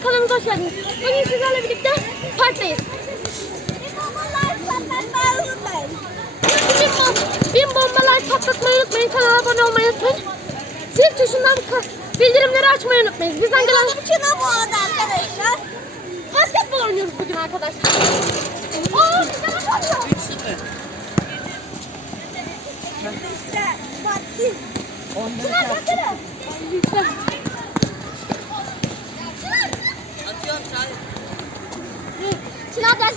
arkadaşlar kanalımıza hoş geldiniz. Bugün sizlerle birlikte parktayız. Bin, bom bin bombalar patlatmayı unutmayın. Kanala abone olmayı unutmayın. Zil tuşundan bildirimleri açmayı unutmayın. Bizden gelen Şuna bu arada arkadaşlar. basketbol oynuyoruz bugün arkadaşlar. Aa, güzel atıyor. İşte vakti. Çınar baksana. Güzel.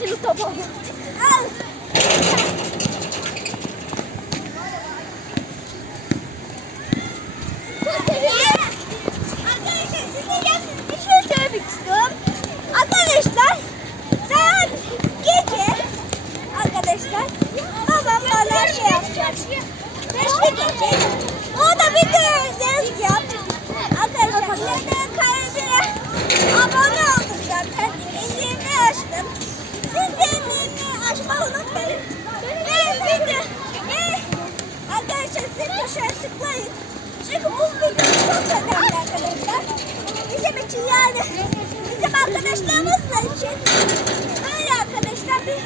Çınar dersiniz top oldu. Al. Arkadaşlar saat gece arkadaşlar babam bana şey yapacak. Beşte gece. O da bir de özleriz yap. Arkadaşlar neden kaydına abone oldum zaten. İndirimini açtım. Siz de indirimini açmayı unutmayın. Ve bir de ve arkadaşlar siz tuşa tıklayın. Çünkü bu video çok önemli arkadaşlar. Bizim için yani bizim arkadaşlarımız da için böyle arkadaşlar biz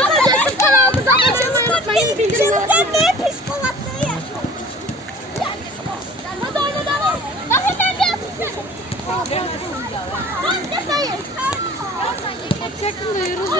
Arkadaşlar kanalımıza abone olmayı unutmayın. Çılgın bir psikologları yaşıyoruz. Hadi oyna devam. Bak hemen bir atın. Dur, hayır. Çektim de yoruldu.